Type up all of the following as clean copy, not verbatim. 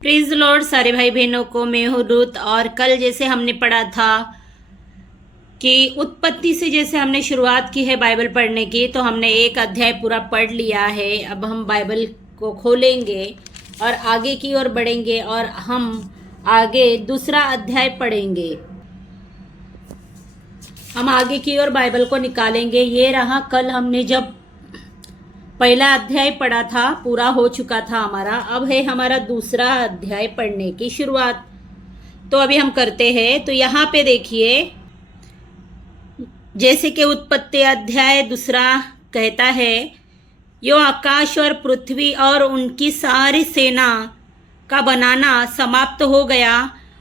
Praise Lord सारे भाई बहनों को, मैं हूँ रुत। और कल जैसे हमने पढ़ा था कि उत्पत्ति से जैसे हमने शुरुआत की है बाइबल पढ़ने की, तो हमने एक अध्याय पूरा पढ़ लिया है। अब हम बाइबल को खोलेंगे और आगे की ओर बढ़ेंगे और हम आगे दूसरा अध्याय पढ़ेंगे। हम आगे की ओर बाइबल को निकालेंगे। ये रहा, कल हमने जब पहला अध्याय पढ़ा था, पूरा हो चुका था हमारा। अब है हमारा दूसरा अध्याय पढ़ने की शुरुआत। तो अभी हम करते हैं। तो यहाँ पे देखिए, जैसे कि उत्पत्ति अध्याय दूसरा कहता है, यो आकाश और पृथ्वी और उनकी सारी सेना का बनाना समाप्त हो गया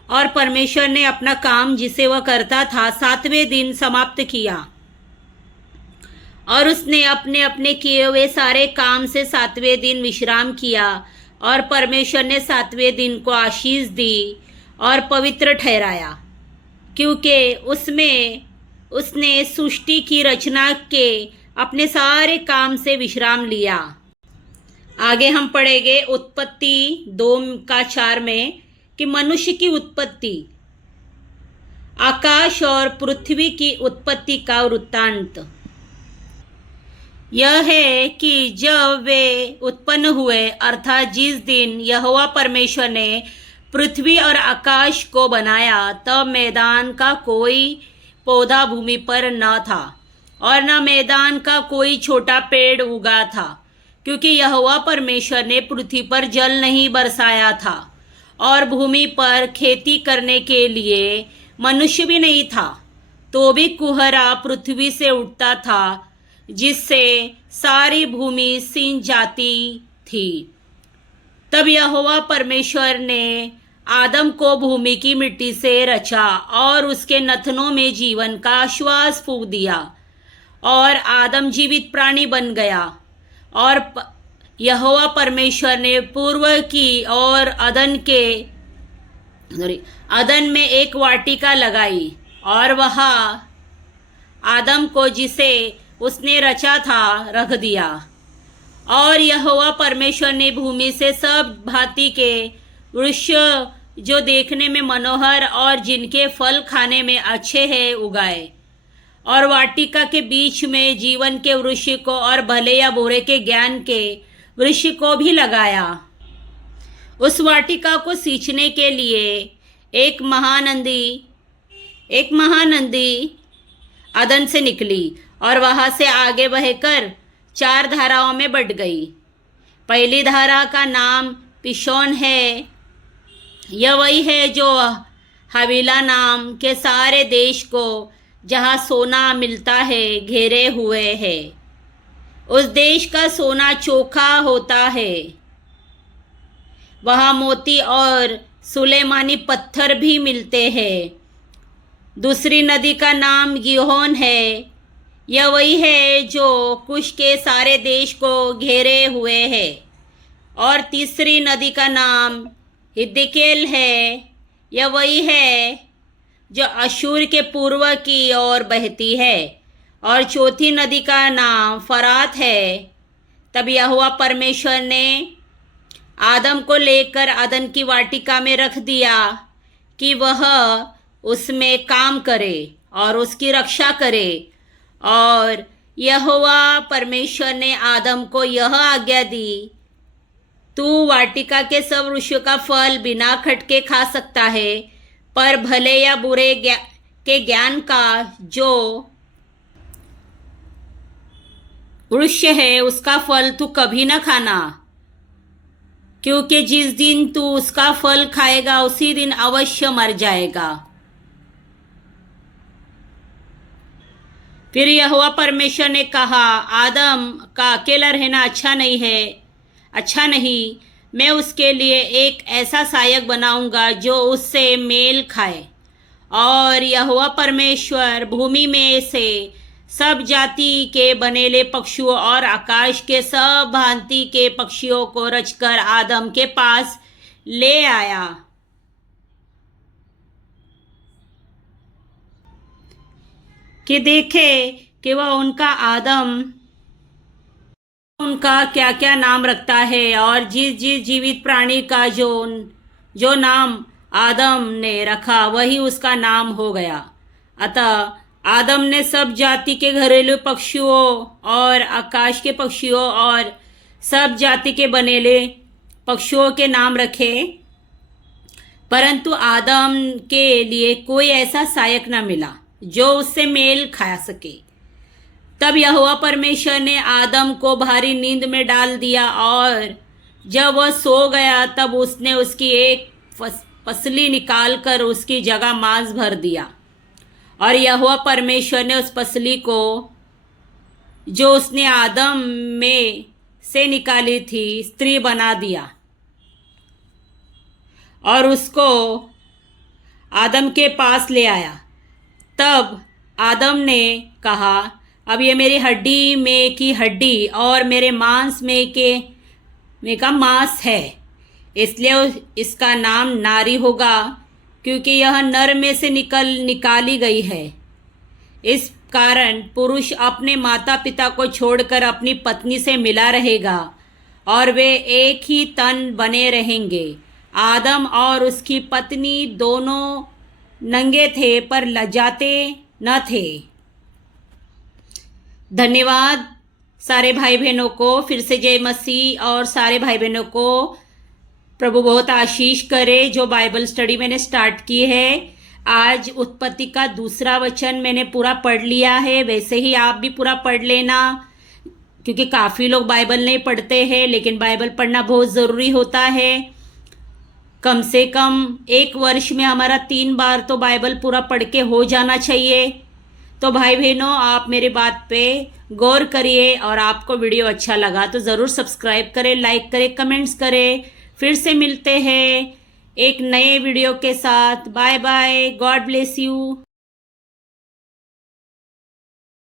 और परमेश्वर ने अपना काम जिसे वह करता था 7वें दिन समाप्त किया। और उसने अपने अपने किए हुए सारे काम से 7वें दिन विश्राम किया। और परमेश्वर ने 7वें दिन को आशीष दी और पवित्र ठहराया, क्योंकि उसमें उसने सृष्टि की रचना के अपने सारे काम से विश्राम लिया। आगे हम पढ़ेंगे उत्पत्ति 2:4 में कि मनुष्य की उत्पत्ति, आकाश और पृथ्वी की उत्पत्ति का वृत्तांत यह है कि जब वे उत्पन्न हुए, अर्थात जिस दिन यहोवा परमेश्वर ने पृथ्वी और आकाश को बनाया, तब मैदान का कोई पौधा भूमि पर न था और न मैदान का कोई छोटा पेड़ उगा था, क्योंकि यहोवा परमेश्वर ने पृथ्वी पर जल नहीं बरसाया था और भूमि पर खेती करने के लिए मनुष्य भी नहीं था। तो भी कुहरा पृथ्वी से उठता था, जिससे सारी भूमि सींच जाती थी। तब यहोवा परमेश्वर ने आदम को भूमि की मिट्टी से रचा और उसके नथनों में जीवन का श्वास फूंक दिया और आदम जीवित प्राणी बन गया। और यहोवा परमेश्वर ने पूर्व की और अदन में एक वाटिका लगाई और वहाँ आदम को, जिसे उसने रचा था, रख दिया। और यहोवा परमेश्वर ने भूमि से सब भांति के वृक्ष जो देखने में मनोहर और जिनके फल खाने में अच्छे हैं उगाए, और वाटिका के बीच में जीवन के वृक्ष को और भले या बुरे के ज्ञान के वृक्ष को भी लगाया। उस वाटिका को सींचने के लिए एक महानदी अदन से निकली और वहाँ से आगे बहकर 4 धाराओं में बट गई। पहली धारा का नाम पिशोन है। यह वही है जो हवीला नाम के सारे देश को, जहाँ सोना मिलता है, घेरे हुए है। उस देश का सोना चोखा होता है। वहाँ मोती और सुलेमानी पत्थर भी मिलते हैं। दूसरी नदी का नाम गिहोन है। यह वही है जो कुश के सारे देश को घेरे हुए है। और तीसरी नदी का नाम हिद्देकेल है। यह वही है जो अशूर के पूर्व की ओर बहती है। और चौथी नदी का नाम फरात है। तब यहोवा परमेश्वर ने आदम को लेकर अदन की वाटिका में रख दिया कि वह उसमें काम करे और उसकी रक्षा करे। और यहोवा परमेश्वर ने आदम को यह आज्ञा दी, तू वाटिका के सब वृक्षों का फल बिना खटके खा सकता है, पर भले या बुरे के ज्ञान का जो वृक्ष है उसका फल तू कभी न खाना, क्योंकि जिस दिन तू उसका फल खाएगा उसी दिन अवश्य मर जाएगा। फिर यहोवा परमेश्वर ने कहा, आदम का अकेला रहना अच्छा नहीं। मैं उसके लिए एक ऐसा सहायक बनाऊंगा जो उससे मेल खाए। और यहोवा परमेश्वर भूमि में से सब जाति के बनेले पक्षियों और आकाश के सब भांति के पक्षियों को रचकर आदम के पास ले आया कि देखे कि वह उनका क्या क्या नाम रखता है। और जिस जिस जीवित प्राणी का जो जो नाम आदम ने रखा वही उसका नाम हो गया। अतः आदम ने सब जाति के घरेलू पक्षियों और आकाश के पक्षियों और सब जाति के बनेले पक्षियों के नाम रखे, परंतु आदम के लिए कोई ऐसा सहायक न मिला जो उससे मेल खा सके। तब यहोवा परमेश्वर ने आदम को भारी नींद में डाल दिया और जब वह सो गया तब उसने उसकी एक पसली निकालकर उसकी जगह मांस भर दिया और यहोवा परमेश्वर ने उस पसली को जो उसने आदम में से निकाली थी स्त्री बना दिया और उसको आदम के पास ले आया। तब आदम ने कहा, अब ये मेरी हड्डी में की हड्डी और मेरे मांस में का मांस है, इसलिए इसका नाम नारी होगा, क्योंकि यह नर में से निकाली गई है। इस कारण पुरुष अपने माता पिता को छोड़कर अपनी पत्नी से मिला रहेगा और वे एक ही तन बने रहेंगे। आदम और उसकी पत्नी दोनों नंगे थे पर लजाते न थे। धन्यवाद सारे भाई बहनों को, फिर से जय मसीह। और सारे भाई बहनों को प्रभु बहुत आशीष करे। जो बाइबल स्टडी मैंने स्टार्ट की है, आज उत्पत्ति का दूसरा वचन मैंने पूरा पढ़ लिया है। वैसे ही आप भी पूरा पढ़ लेना, क्योंकि काफ़ी लोग बाइबल नहीं पढ़ते हैं, लेकिन बाइबल पढ़ना बहुत ज़रूरी होता है। कम से कम एक वर्ष में हमारा 3 बार तो बाइबल पूरा पढ़ के हो जाना चाहिए। तो भाई बहनों, आप मेरे बात पे गौर करिए और आपको वीडियो अच्छा लगा तो ज़रूर सब्सक्राइब करें, लाइक करें, कमेंट्स करें। फिर से मिलते हैं एक नए वीडियो के साथ। Bye bye, God bless you.